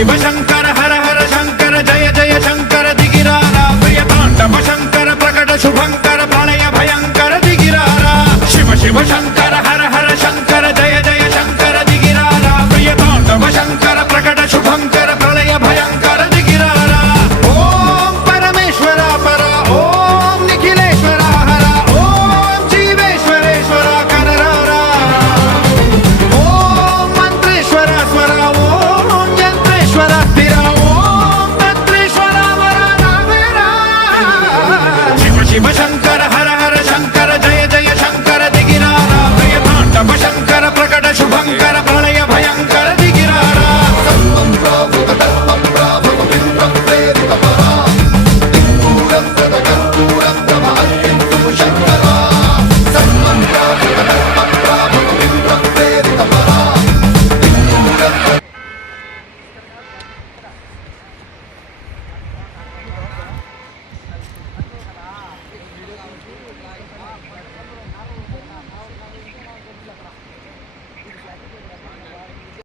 शिव शंकर हर हर शंकर जय जय शंकर दिगिरारा प्रिय तांडव शंकर प्रकट शुभंकर प्रणय भयंकर दिगिरारा शिव शिव शंकर